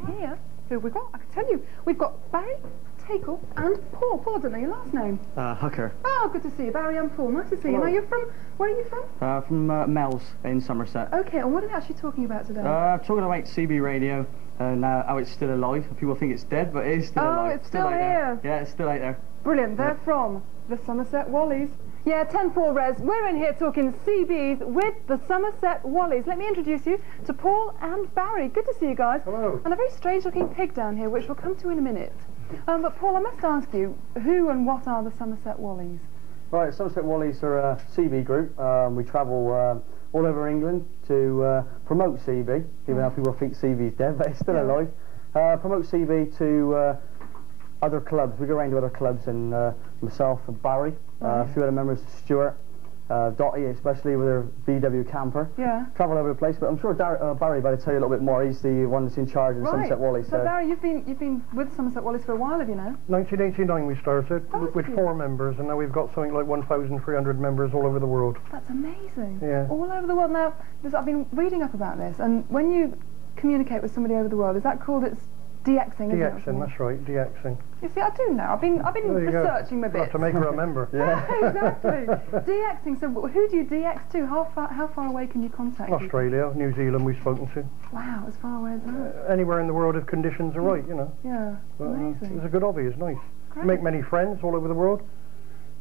for here, who have we got? I can tell you. We've got Barry, Takel, and Paul. Paul, I don't know your last name. Hooker. Oh, good to see you, Barry and Paul. Nice to see you. Now, where are you from? From Mells in Somerset. Okay, and what are we actually talking about today? Talking about CB radio and how it's still alive. People think it's dead, but it is still alive. Oh, it's still here. Yeah, it's still out there. Brilliant. They're from the Somerset Wallies. Yeah, 10-4 Res. We're in here talking CBs with the Somerset Wallies. Let me introduce you to Paul and Barry. Good to see you guys. Hello. And a very strange-looking pig down here, which we'll come to in a minute. But Paul, I must ask you, who and what are the Somerset Wallies? Right, Somerset Wallies are a CB group. We travel all over England to promote CB, even though people think CB is dead, but it's still alive. Promote CB to other clubs. We go around to other clubs, and myself and Barry, a few other members, Stuart, Dottie, especially with her VW camper. Yeah. Travel over the place, but I'm sure Barry will tell you a little bit more. He's the one that's in charge of the Somerset Wallies. So Barry, you've been with Somerset Wallies for a while, have you now? 1989 we started with 4 members, and now we've got something like 1,300 members all over the world. That's amazing. Yeah. All over the world. Now, I've been reading up about this, and when you communicate with somebody over the world, is that called DXing, isn't it? DXing, that's right, DXing. You see, I do know. I've been researching my bits. Have to make her a member. Yeah. Exactly. DXing. So, who do you DX to? How far away can you contact? Australia, New Zealand, we've spoken to. Wow, as far away as that. Anywhere in the world if conditions are right, you know. Yeah. But, amazing. It's a good hobby. It's nice. Great. Make many friends all over the world,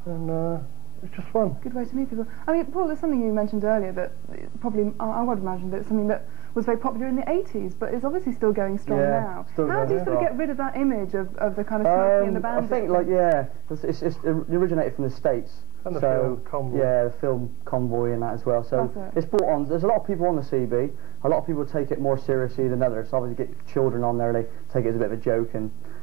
and it's just fun. Good way to meet people. I mean, Paul, there's something you mentioned earlier that probably I would imagine that it's something that was very popular in the 80s, but is obviously still going strong now. How do you sort of get rid of that image of the kind of smoking and the band? I think, it originated from the States. And the film Convoy. Yeah, the film Convoy and that as well. So it's brought on. There's a lot of people on the CB. A lot of people take it more seriously than others. Obviously, get children on there, they take it as a bit of a joke.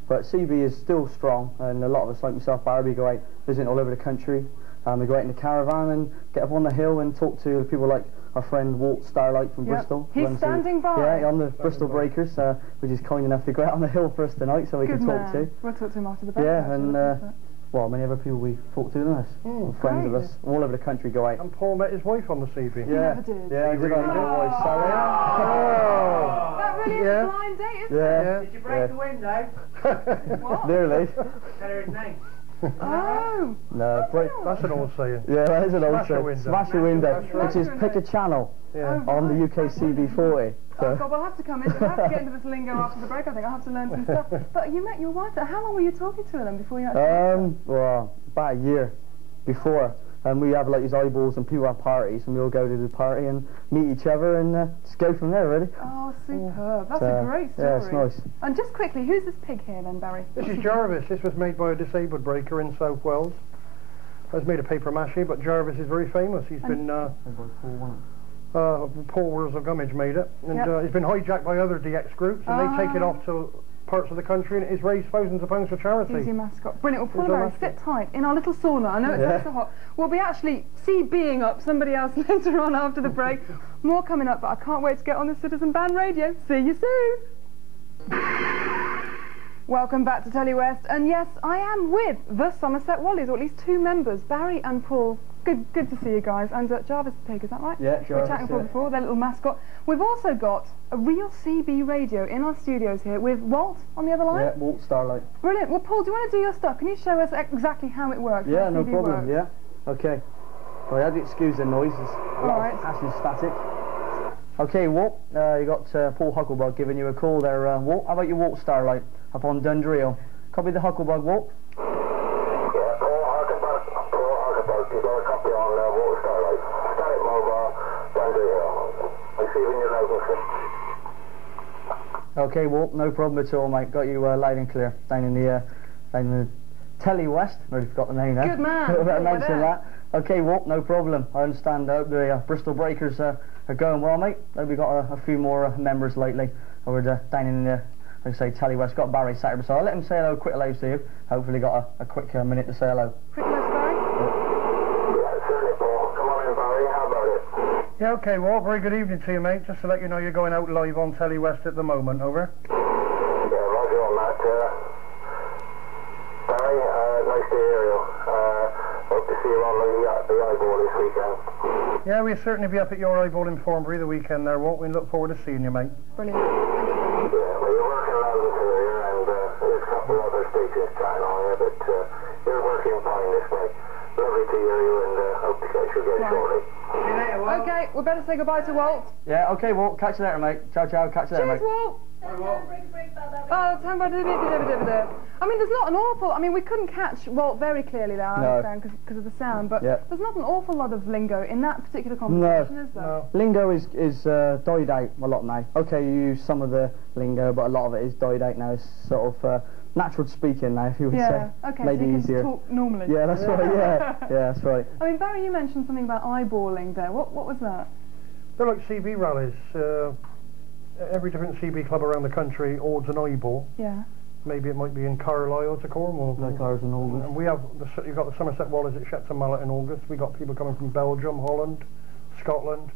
But CB is still strong, and a lot of us, like myself, Barry, we go out visiting all over the country. We go out in the caravan and get up on the hill and talk to people like our friend Walt Starlight from Bristol. He's standing by. Yeah, on the Bristol Breakers, which is kind enough to go out on the hill for us tonight, so we can talk to. We'll talk to him after the break. Yeah, and well, many other people we talk to than us. Friends of us, all over the country go out. And Paul met his wife on the CB. He never did. Yeah, I did. Sorry. That really is a blind date, isn't it? Did you break the window? What? Nearly. Tell her his name. Oh! No, that's an old saying. Yeah, that is an old saying. Window. Smash a window, which is pick a channel on the UK CB40. So. Oh God, we'll have to come in. We'll have to get into this lingo after the break. I think I'll have to learn some stuff. But you met your wife. How long were you talking to her then before you actually? Well, about a year before. And we have like these eyeballs, and people have parties, and we all go to the party and meet each other, and just go from there, really. Oh, superb! That's a great story. Yeah, it's nice. And just quickly, who's this pig here then, Barry? This is Jarvis. This was made by a disabled breaker in South Wales. It was made of paper mache, but Jarvis is very famous. He's been Paul Wheels of Gummidge made it, and he's been hijacked by other DX groups, and they take it off to parts of the country, and it's raised thousands of pounds for charity. He's your mascot. Brilliant. Well, Paul and Barry, sit tight in our little sauna. I know it's so hot. We'll be actually CBing up somebody else later on after the break. More coming up, but I can't wait to get on the Citizen Band Radio. See you soon. Welcome back to Telly West, and yes, I am with the Somerset Wallies, or at least 2 members, Barry and Paul. Good to see you guys. And Jarvis the pig, is that right? Yeah, Jarvis. We were chatting before, their little mascot. We've also got a real CB radio in our studios here with Walt on the other line. Yeah, Walt Starlight. Brilliant. Well, Paul, do you want to do your stuff? Can you show us exactly how it works? Yeah, no problem. Yeah. Okay. Well, you have to excuse the noise. It's actually static. Okay, Walt, you got Paul Hucklebug giving you a call there, Walt. How about you, Walt Starlight, up on Dundreal? Copy the Hucklebug, Walt. Yeah, Paul Hucklebug, you got a copy on Walt Starlight. Static mobile, Dundreal. Receiving your location. Okay, Walt, no problem at all, mate. Got you loud and clear down in the Telly West. We've got the name there. Good man. I mentioned that. Okay, Walt, no problem. I understand the Bristol Breakers are going well, mate. We've got a few more members lately. We're down in the, like I say, Telly West. Got Barry sat here, so I'll let him say hello, quick hello to you. Hopefully got a quick minute to say hello. Quick hello, Barry. Yeah, certainly, Paul. Come on in, Barry. How about it? Yeah, okay, Walt. Very good evening to you, mate. Just to let you know, you're going out live on Telly West at the moment. Over. Yeah, roger on that. Barry, nice to hear you. Hope to see you on the eyeball this weekend. Yeah, we'll certainly be up at your eyeball in Thornbury the weekend there, Walt. We look forward to seeing you, mate. Brilliant. Yeah, well, you're working just chatting on here, but you're working fine this way. Lovely to hear you, and hope to catch you again shortly. See you later, Walt. Okay, we better say goodbye to Walt. Yeah, okay, Walt. Catch you later, mate. Ciao, ciao. Catch you later, Cheers, mate. Walt. Bye, Walt. Oh, I mean, there's not an awful... I mean, we couldn't catch Walt very clearly there, I No. understand, because of the sound, but Yeah. there's not an awful lot of lingo in that particular conversation, is there? No. Lingo is died out a lot now. Okay, you use some of the lingo, but a lot of it is died out now. It's sort of natural speaking now, if you would say. Yeah, okay, Maybe so you can easier. just talk normally. Yeah, that's right. Yeah, yeah, that's right. I mean, Barry, you mentioned something about eyeballing there. What was that? They're like CB rallies. Every different CB club around the country orders an eyeball. Yeah. Maybe it might be in Carlisle to Cornwall. Like ours in August. And we have you've got the Somerset Wallies at Shepton Mallet in August. We got people coming from Belgium, Holland, Scotland.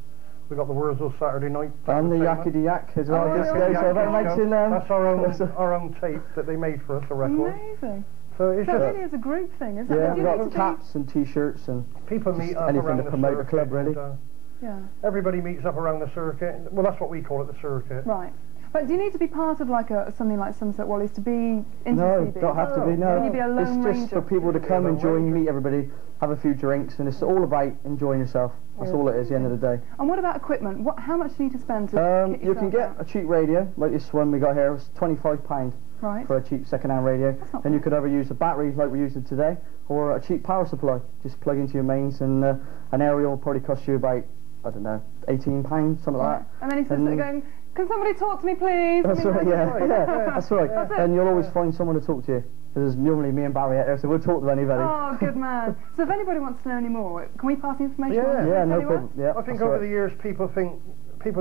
We got the Wurzel Saturday night. And the Yakety Yak as well. Oh, Disco, yeah, so yeah, that yeah. makes it. That's our own tape that they made for us, a record. Amazing. So it's So it just really is a group thing, isn't it? Yeah, Do we've you got need to caps and T-shirts and people meet up anything around to the promote the circuit club, really. and, Yeah. everybody meets up around the circuit. Well, that's what we call it, the circuit. Right. But do you need to be part of like something like Somerset Wallies to be into no, CB? don't have to be. No, Can you be a lone it's just ranger? for people to come, lone enjoy, ranger. meet everybody, have a few drinks, and it's all about enjoying yourself. That's all it is. At the end of the day. And what about equipment? How much do you need to spend to kit You can yourself get out? a cheap radio like this one we got here. It's £25 Right. for a cheap second-hand radio. not Then you could either use a battery like we're using today, or a cheap power supply. Just plug into your mains, and an aerial will probably cost you about, I don't know, £18, something like Right. that. And then he says And- that going, can somebody talk to me, please? That's I mean, right, yeah, yeah, that's right. That's it. And you'll always find someone to talk to you. There's normally me and Barry out there, so we'll talk to anybody. Oh, good man. So if anybody wants to know any more, can we pass the information Yeah. on? to Yeah, the no telly problem. Yeah, I think that's over right. the years people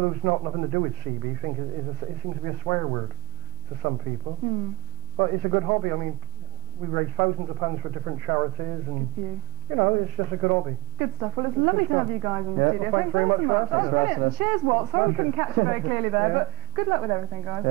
who's not nothing to do with CB think it seems to be a swear word to some people. Hmm. But it's a good hobby. I mean, we raise thousands of pounds for different charities, and You. you know, it's just a good hobby. Good stuff. Well, it's Good lovely to stuff. have you guys in the Yeah. studio. Well, thanks very much for so asking much. us. That's brilliant. Thanks for asking us. Cheers, Walt. Sorry we couldn't catch you very clearly there, Yeah. but good luck with everything, guys.